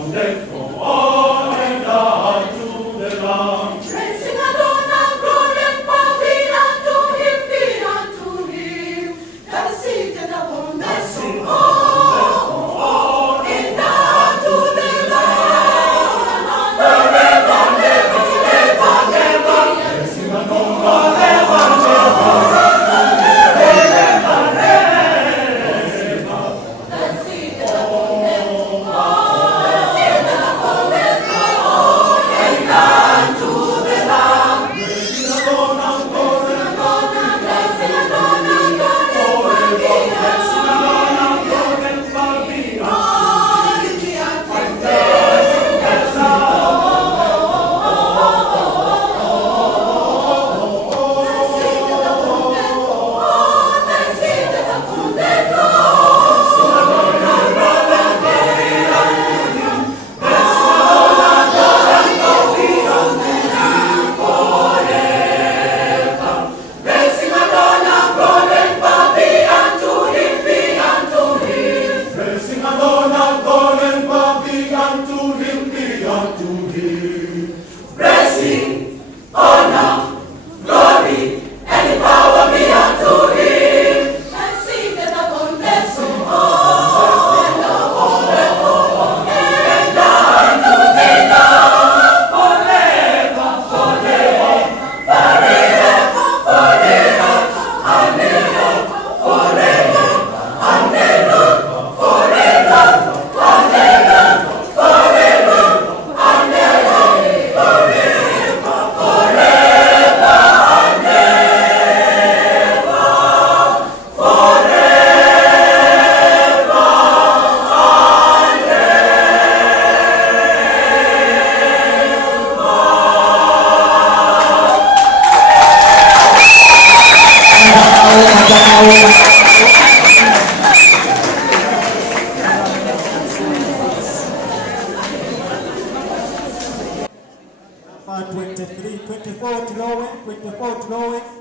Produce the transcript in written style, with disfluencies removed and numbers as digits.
from death, from all and down to the Lamb. Praising Adonai, glory and power be unto him, that is seated upon the throne. And down to the Lamb. Forever, never, never, never. Praising Adonai, never, That is seated upon the throne. That is seated upon the throne. And down to the Lamb. praising Adonai, glory, Blessing Adonai, God, praising Adonai, glory and power be all in the earth. Praising Adonai, glory and power be unto him, be unto him. Blessing, honor, glory, and power be unto him. And seated upon the throne, and upon the throne, and down to the Lamb, forever, forever, forever, forever, and ever, forever, and ever, forever, and ever, forever, and ever, Number 23, 24 Chilowe,